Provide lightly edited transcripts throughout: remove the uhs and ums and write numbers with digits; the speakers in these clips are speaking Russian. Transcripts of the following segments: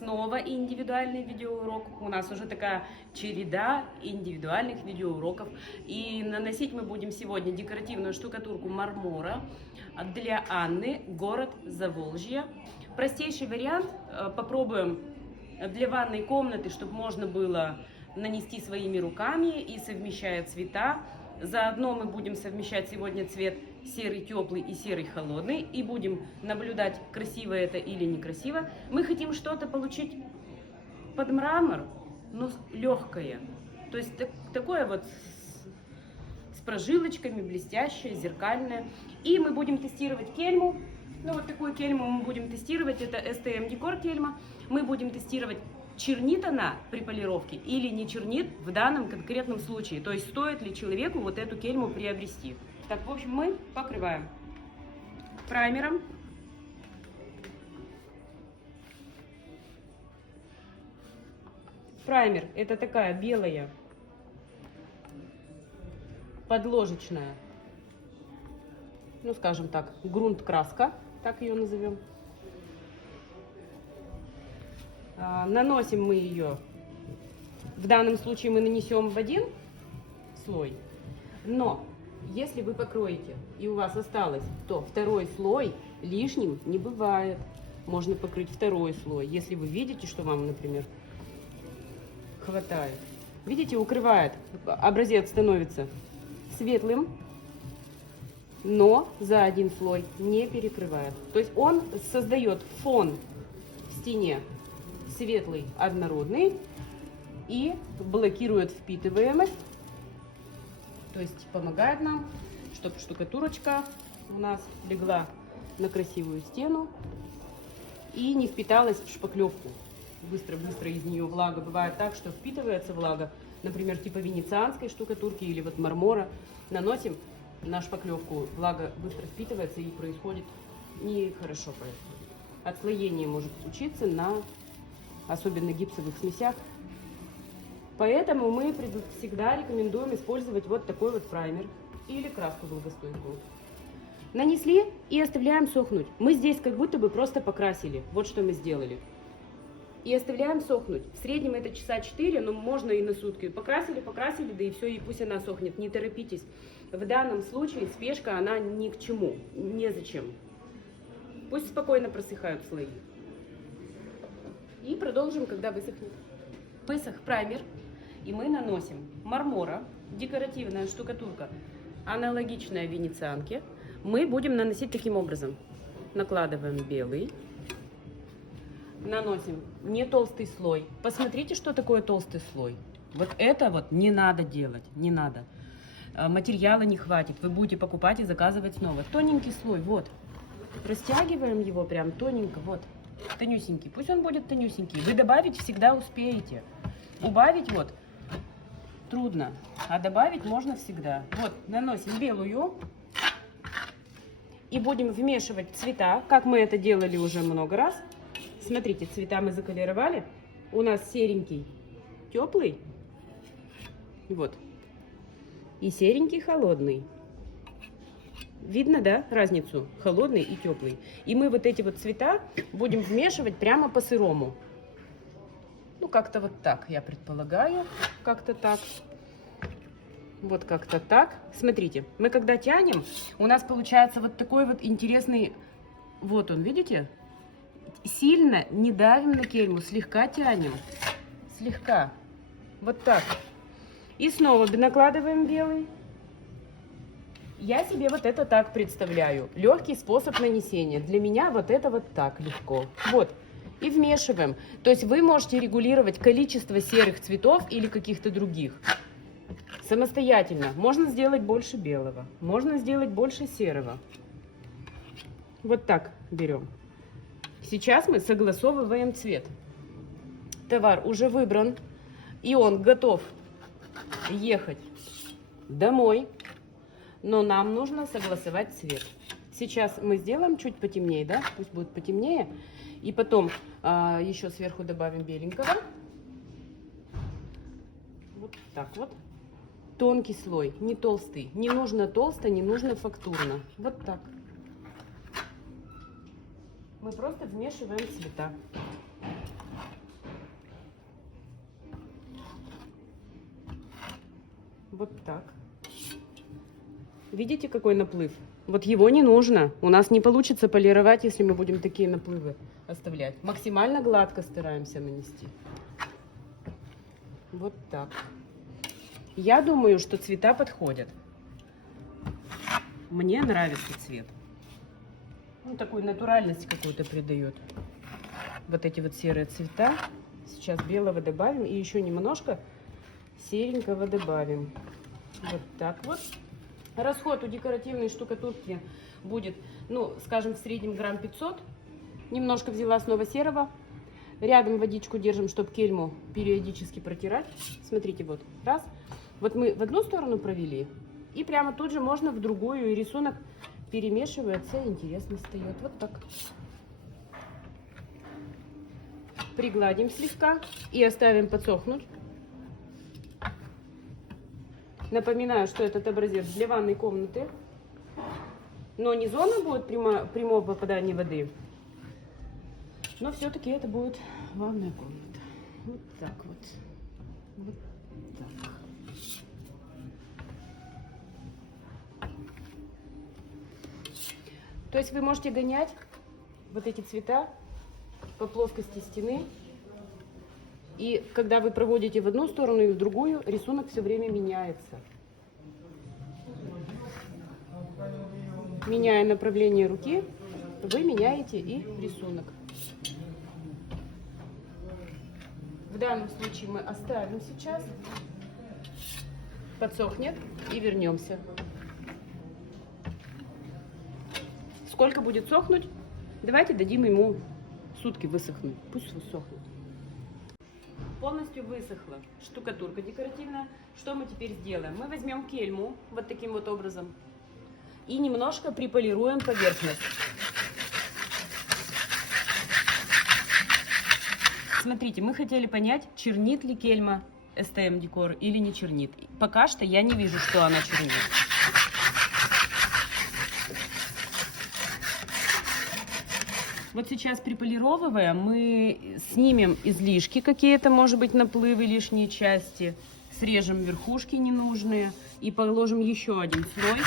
снова индивидуальный видеоурок. У нас уже такая череда индивидуальных видеоуроков. И наносить мы будем сегодня декоративную штукатурку мармора для Анны, город Заволжье. Простейший вариант. Попробуем для ванной комнаты, чтобы можно было нанести своими руками и совмещая цвета. Заодно мы будем совмещать сегодня цвет серый теплый и серый холодный. И будем наблюдать, красиво это или некрасиво. Мы хотим что-то получить под мрамор, но легкое. То есть такое вот с прожилочками, блестящее, зеркальное. И мы будем тестировать кельму. Ну вот такую кельму мы будем тестировать. Это STM Decor кельма. Мы будем тестировать, чернит она при полировке или не чернит в данном конкретном случае. То есть стоит ли человеку вот эту кельму приобрести. Так, в общем, мы покрываем праймером. Праймер — это такая белая подложечная, ну скажем так, грунт-краска, так ее назовем. Наносим мы ее, в данном случае мы нанесем в один слой, но если вы покроете и у вас осталось, то второй слой лишним не бывает. Можно покрыть второй слой, если вы видите, что вам, например, хватает. Видите, укрывает, образец становится светлым, но за один слой не перекрывает. То есть он создает фон в стене светлый, однородный и блокирует впитываемость. То есть помогает нам, чтобы штукатурочка у нас легла на красивую стену и не впиталась в шпаклевку. Быстро-быстро из нее влага. Бывает так, что впитывается влага, например, типа венецианской штукатурки или вот мармора. Наносим на шпаклевку, влага быстро впитывается и происходит нехорошо. Отслоение может случиться на особенно гипсовых смесях. Поэтому мы всегда рекомендуем использовать вот такой вот праймер или краску долгостойкую. Нанесли и оставляем сохнуть. Мы здесь как будто бы просто покрасили. Вот что мы сделали. И оставляем сохнуть. В среднем это часа 4, но можно и на сутки. Покрасили, да и все, и пусть она сохнет. Не торопитесь. В данном случае спешка, она ни к чему, незачем. Пусть спокойно просыхают слои. И продолжим, когда высохнет. Высох праймер. И мы наносим мармора, декоративная штукатурка, аналогичная венецианке. Мы будем наносить таким образом. Накладываем белый. Наносим не толстый слой. Посмотрите, что такое толстый слой. Вот это вот не надо делать, не надо. Материала не хватит. Вы будете покупать и заказывать снова. Тоненький слой, вот. Растягиваем его прям тоненько, вот. Тонюсенький. Пусть он будет тонюсенький. Вы добавить всегда успеете. Убавить вот трудно, а добавить можно всегда. Вот, наносим белую. И будем вмешивать цвета, как мы это делали уже много раз. Смотрите, цвета мы заколеровали. У нас серенький теплый. Вот. И серенький холодный. Видно, да, разницу? Холодный и теплый. И мы вот эти вот цвета будем вмешивать прямо по-сырому. Ну, как-то вот так, я предполагаю. Как-то так. Вот как-то так. Смотрите, мы когда тянем, у нас получается вот такой вот интересный... Вот он, видите? Сильно не давим на кельму, слегка тянем. Слегка. Вот так. И снова накладываем белый. Я себе вот это так представляю. Легкий способ нанесения. Для меня вот это вот так легко. Вот. И вмешиваем. То есть вы можете регулировать количество серых цветов или каких-то других самостоятельно. Можно сделать больше белого. Можно сделать больше серого. Вот так берем. Сейчас мы согласовываем цвет. Товар уже выбран. И он готов ехать домой. Но нам нужно согласовать цвет. Сейчас мы сделаем чуть потемнее, да? Пусть будет потемнее. И потом еще сверху добавим беленького. Вот так вот. Тонкий слой, не толстый. Не нужно толсто, не нужно фактурно. Вот так. Мы просто вмешиваем цвета. Вот так. Видите, какой наплыв? Вот его не нужно. У нас не получится полировать, если мы будем такие наплывы оставлять. Максимально гладко стараемся нанести. Вот так. Я думаю, что цвета подходят. Мне нравится цвет. Ну, такой натуральности какую-то придает. Вот эти вот серые цвета. Сейчас белого добавим. И еще немножко серенького добавим. Вот так вот. Расход у декоративной штукатурки будет, ну, скажем, в среднем грамм 500. Немножко взяла снова серого. Рядом водичку держим, чтобы кельму периодически протирать. Смотрите, вот, раз. Вот мы в одну сторону провели. И прямо тут же можно в другую. И рисунок перемешивается. Интересно встает. Вот так. Пригладим слегка. И оставим подсохнуть. Напоминаю, что этот образец для ванной комнаты. Но не зона будет прямого попадания воды. Но все-таки это будет ванная комната. Вот так вот. Вот так. То есть вы можете гонять вот эти цвета по плоскости стены. И когда вы проводите в одну сторону и в другую, рисунок все время меняется. Меняя направление руки, вы меняете и рисунок. В данном случае мы оставим сейчас, подсохнет и вернемся. Сколько будет сохнуть? Давайте дадим ему сутки высохнуть. Пусть высохнет. Полностью высохла штукатурка декоративная. Что мы теперь сделаем? Мы возьмем кельму вот таким вот образом и немножко приполируем поверхность. Смотрите, мы хотели понять, чернит ли кельма STM Decor или не чернит. Пока что я не вижу, что она чернит. Вот сейчас приполировывая, мы снимем излишки какие-то, может быть, наплывы, лишние части, срежем верхушки ненужные и положим еще один слой.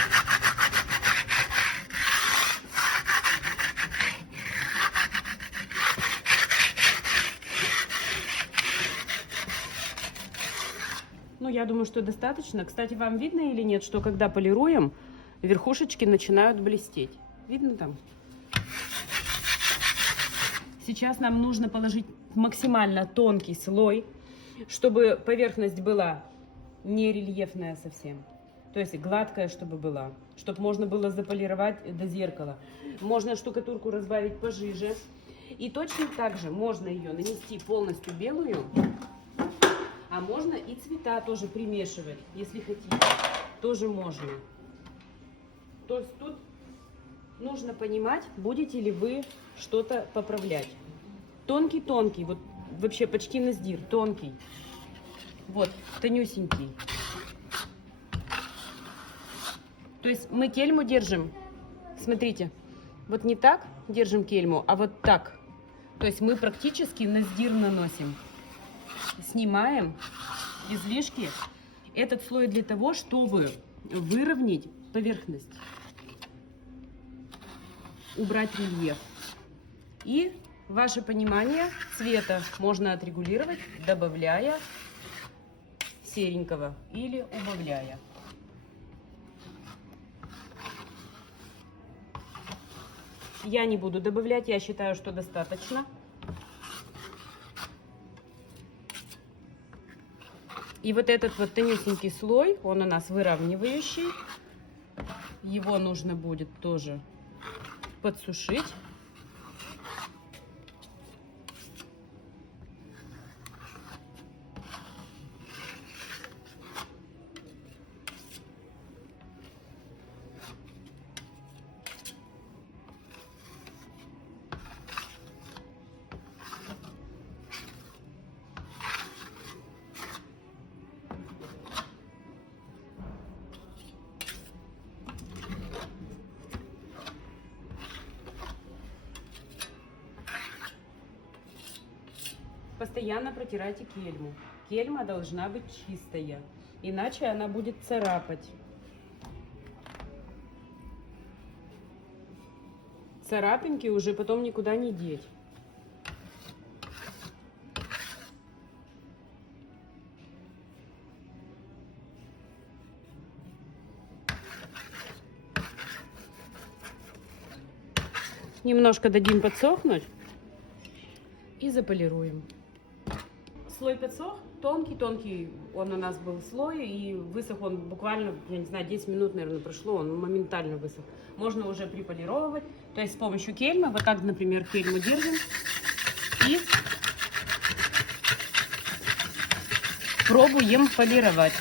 Ну, я думаю, что достаточно. Кстати, вам видно или нет, что когда полируем, верхушечки начинают блестеть? Видно там? Сейчас нам нужно положить максимально тонкий слой, чтобы поверхность была не рельефная совсем. То есть гладкая, чтобы была. Чтобы можно было заполировать до зеркала. Можно штукатурку разбавить пожиже. И точно так же можно ее нанести полностью белую. А можно и цвета тоже примешивать, если хотите. Тоже можно. То есть тут нужно понимать, будете ли вы что-то поправлять. Тонкий-тонкий, вот вообще почти наздир, тонкий. Вот, тонюсенький. То есть мы кельму держим, смотрите, вот не так держим кельму, а вот так. То есть мы практически наздир наносим. Снимаем излишки. Этот слой для того, чтобы выровнять поверхность. Убрать рельеф. И ваше понимание цвета можно отрегулировать, добавляя серенького или убавляя. Я не буду добавлять, я считаю, что достаточно. И вот этот вот тонюсенький слой, он у нас выравнивающий. Его нужно будет тоже подсушить. Постоянно протирайте кельму. Кельма должна быть чистая. иначе она будет царапать. Царапинки уже потом никуда не деть. Немножко дадим подсохнуть и заполируем. Слой подсох, тонкий-тонкий он у нас был слой, и высох он буквально, я не знаю, 10 минут, наверное, прошло, он моментально высох. Можно уже приполировать, то есть с помощью кельмы, вот так, например, кельму держим и пробуем полировать.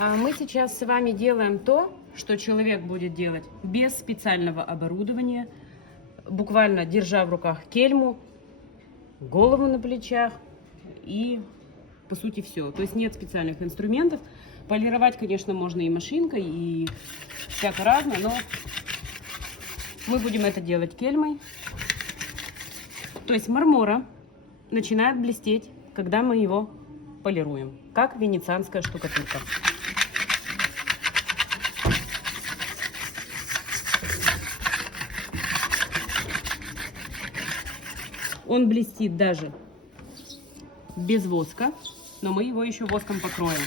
А мы сейчас с вами делаем то, что человек будет делать без специального оборудования, буквально держа в руках кельму, голову на плечах и, по сути, все. То есть нет специальных инструментов. Полировать, конечно, можно и машинкой, и всяко разное, но мы будем это делать кельмой. То есть мармора начинает блестеть, когда мы его полируем, как венецианская штукатурка. Он блестит даже без воска, но мы его еще воском покроем.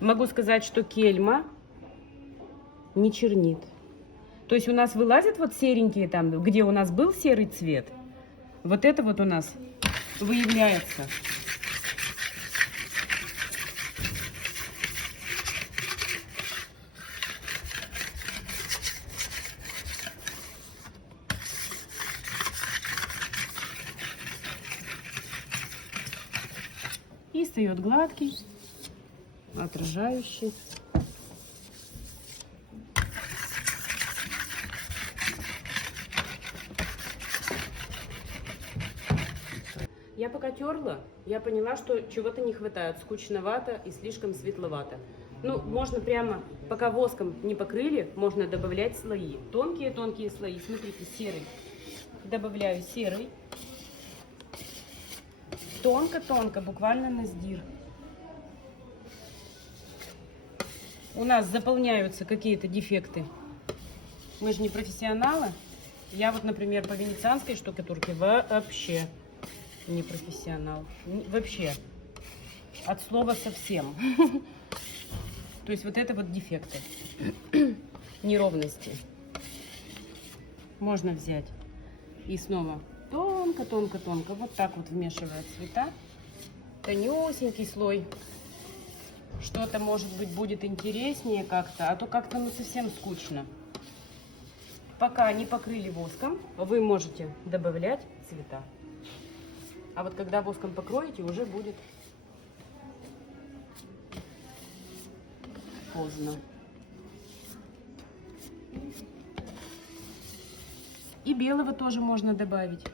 Могу сказать, что кельма не чернит. То есть у нас вылазят вот серенькие там, где у нас был серый цвет. Вот это вот у нас выявляется. И встает гладкий, отражающий. Я пока терла, я поняла, что чего-то не хватает, скучновато и слишком светловато. Ну, можно прямо, пока воском не покрыли, можно добавлять слои. Тонкие-тонкие слои. Смотрите, серый. Добавляю серый. Тонко-тонко, буквально на сдир. У нас заполняются какие-то дефекты. Мы же не профессионалы. Я вот, например, по венецианской штукатурке вообще не профессионал. Вообще. От слова совсем. То есть вот это вот дефекты. Неровности. Можно взять и снова тонко-тонко-тонко. Вот так вот вмешивая цвета. Тонюсенький слой. Что-то, может быть, будет интереснее как-то, а то как-то ну совсем скучно. Пока не покрыли воском, вы можете добавлять цвета. А вот когда воском покроете, уже будет поздно. И белого тоже можно добавить.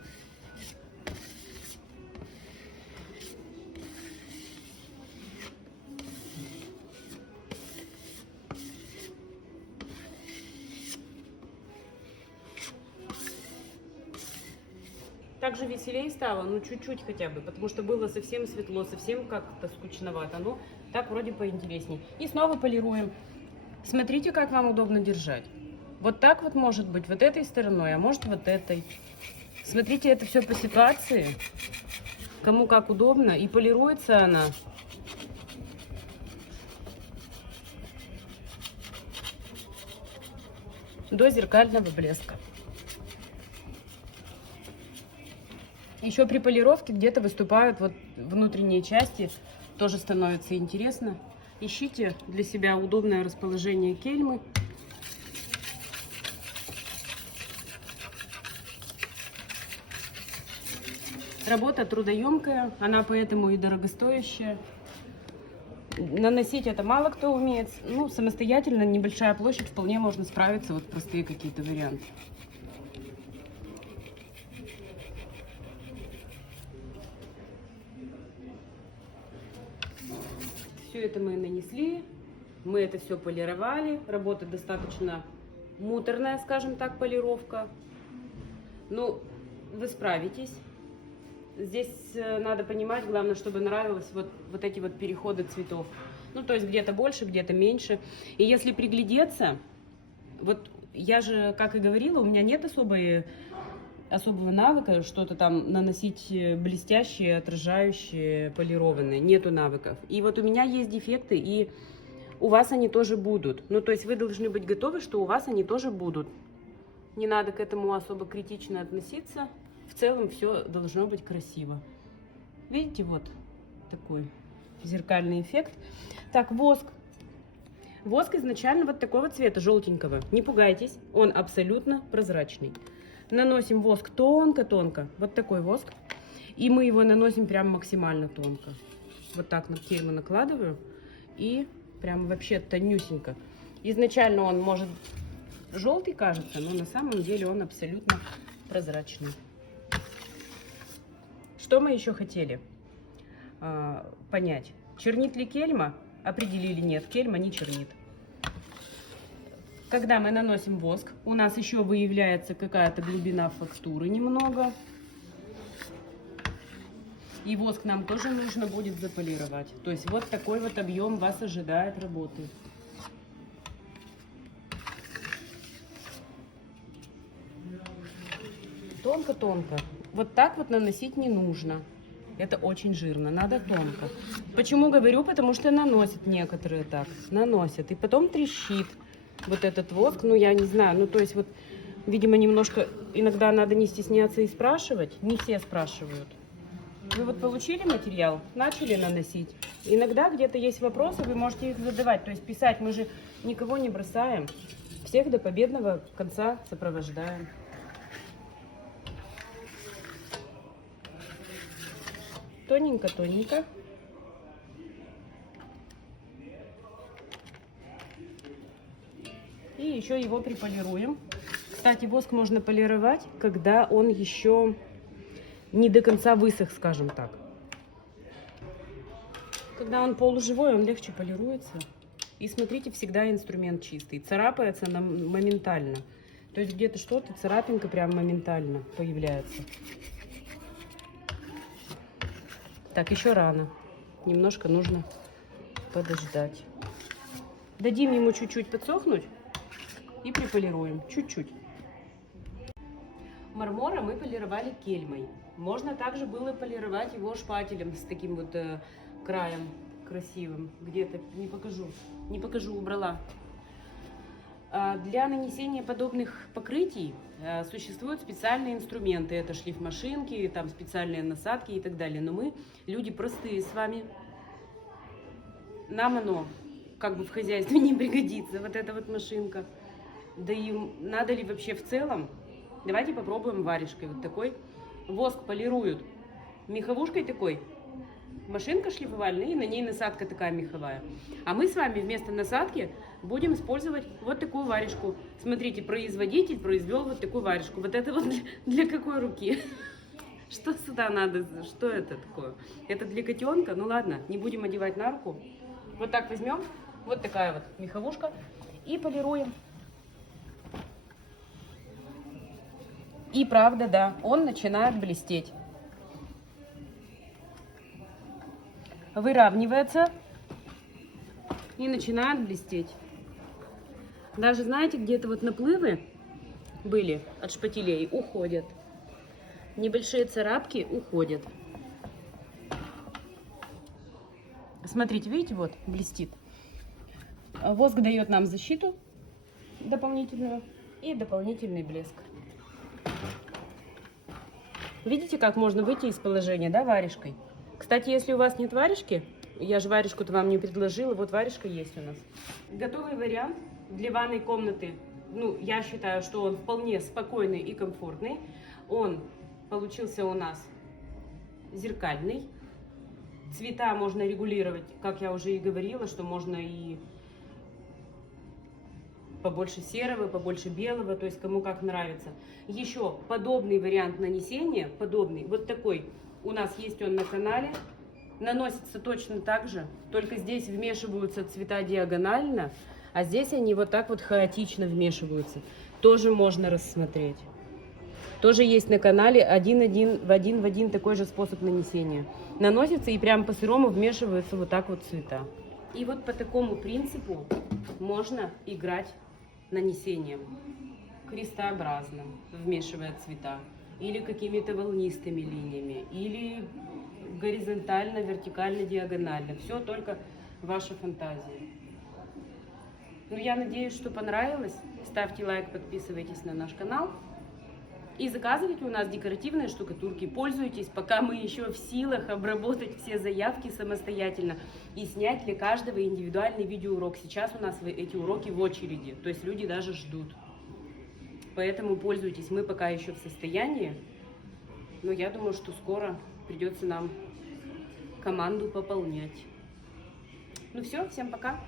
Также веселее стало, ну чуть-чуть хотя бы, потому что было совсем светло, совсем как-то скучновато, но так вроде поинтереснее. И снова полируем. Смотрите, как вам удобно держать. Вот так вот может быть вот этой стороной, а может вот этой. Смотрите, это все по ситуации, кому как удобно, и полируется она до зеркального блеска. Еще при полировке где-то выступают вот внутренние части, тоже становится интересно. Ищите для себя удобное расположение кельмы. Работа трудоемкая, она поэтому и дорогостоящая. Наносить это мало кто умеет. Ну, самостоятельно, небольшая площадь, вполне можно справиться, вот простые какие-то варианты. Все это мы нанесли, Мы это все полировали. Работа достаточно муторная, скажем так, полировка. Ну, вы справитесь. Здесь надо понимать, главное, чтобы нравилось вот эти вот переходы цветов. Ну, то есть где-то больше, где-то меньше. И если приглядеться, вот я же, как и говорила, у меня нет особого навыка что-то там наносить блестящие, отражающие, полированные. Нету навыков. И вот у меня есть дефекты, и у вас они тоже будут. Ну, то есть вы должны быть готовы, что у вас они тоже будут. Не надо к этому особо критично относиться. В целом все должно быть красиво. Видите, вот такой зеркальный эффект. Так, воск. Воск изначально вот такого цвета, желтенького. Не пугайтесь, он абсолютно прозрачный. Наносим воск тонко-тонко. Вот такой воск. И мы его наносим прям максимально тонко. Вот так на кельму накладываю. И прям вообще тонюсенько. Изначально он может желтый кажется, но на самом деле он абсолютно прозрачный. Что мы еще хотели понять? Чернит ли кельма? Определили, нет, кельма не чернит. Когда мы наносим воск, у нас еще выявляется какая-то глубина фактуры немного. И воск нам тоже нужно будет заполировать. То есть вот такой вот объем вас ожидает работы. Тонко-тонко. Вот так вот наносить не нужно. Это очень жирно, надо тонко. Почему говорю? Потому что наносят некоторые так. Наносят. И потом трещит вот этот воск. Ну, я не знаю. Ну, то есть вот, видимо, немножко иногда надо не стесняться и спрашивать. Не все спрашивают. Вы вот получили материал, начали наносить. Иногда где-то есть вопросы, вы можете их задавать. То есть писать. Мы же никого не бросаем. Всех до победного конца сопровождаем. Тоненько-тоненько. И еще его приполируем. Кстати, воск можно полировать, когда он еще не до конца высох, скажем так. Когда он полуживой, он легче полируется. И смотрите, всегда инструмент чистый. Царапается моментально. То есть где-то что-то, царапинка прям моментально появляется. Так, еще рано. Немножко нужно подождать. Дадим ему чуть-чуть подсохнуть и приполируем. Чуть-чуть. Мармора мы полировали кельмой. Можно также было полировать его шпателем с таким вот краем красивым. Где-то, не покажу, убрала. Для нанесения подобных покрытий существуют специальные инструменты. Это шлифмашинки, там специальные насадки и так далее. Но мы люди простые с вами. Нам оно как бы в хозяйстве не пригодится, вот эта вот машинка. Да и надо ли вообще в целом? Давайте попробуем варежкой вот такой. Воск полируют меховушкой такой. Машинка шлифовальная, и на ней насадка такая меховая. А мы с вами вместо насадки будем использовать вот такую варежку. Смотрите, производитель произвел вот такую варежку. Вот это вот для какой руки? Что сюда надо? Что это такое? Это для котенка? Ну ладно, не будем одевать на руку. Вот так возьмем, вот такая вот меховушка, и полируем. И правда, да, он начинает блестеть. Выравнивается и начинает блестеть. Даже, знаете, где-то вот наплывы были от шпателей, уходят. Небольшие царапки уходят. Смотрите, видите, вот блестит. Воск дает нам защиту дополнительную и дополнительный блеск. Видите, как можно выйти из положения, да, варежкой? Кстати, если у вас нет варежки, я же варежку-то вам не предложила, вот варежка есть у нас. Готовый вариант для ванной комнаты. Ну, я считаю, что он вполне спокойный и комфортный. Он получился у нас зеркальный. Цвета можно регулировать, как я уже и говорила, что можно и побольше серого, побольше белого, то есть кому как нравится. Еще подобный вариант нанесения, подобный, вот такой, у нас есть он на канале. Наносится точно так же, только здесь вмешиваются цвета диагонально, а здесь они вот так вот хаотично вмешиваются. Тоже можно рассмотреть. Тоже есть на канале один в один такой же способ нанесения. Наносится и прям по-сырому вмешиваются вот так вот цвета. И вот по такому принципу можно играть нанесением. Крестообразно, вмешивая цвета. Или какими-то волнистыми линиями. Или горизонтально, вертикально, диагонально. Все только ваша фантазия. Ну, я надеюсь, что понравилось. Ставьте лайк, подписывайтесь на наш канал. И заказывайте у нас декоративные штукатурки. Пользуйтесь, пока мы еще в силах обработать все заявки самостоятельно. И снять для каждого индивидуальный видеоурок. Сейчас у нас эти уроки в очереди. То есть люди даже ждут. Поэтому пользуйтесь. Мы пока еще в состоянии. Но я думаю, что скоро придется нам команду пополнять. Ну все, всем пока.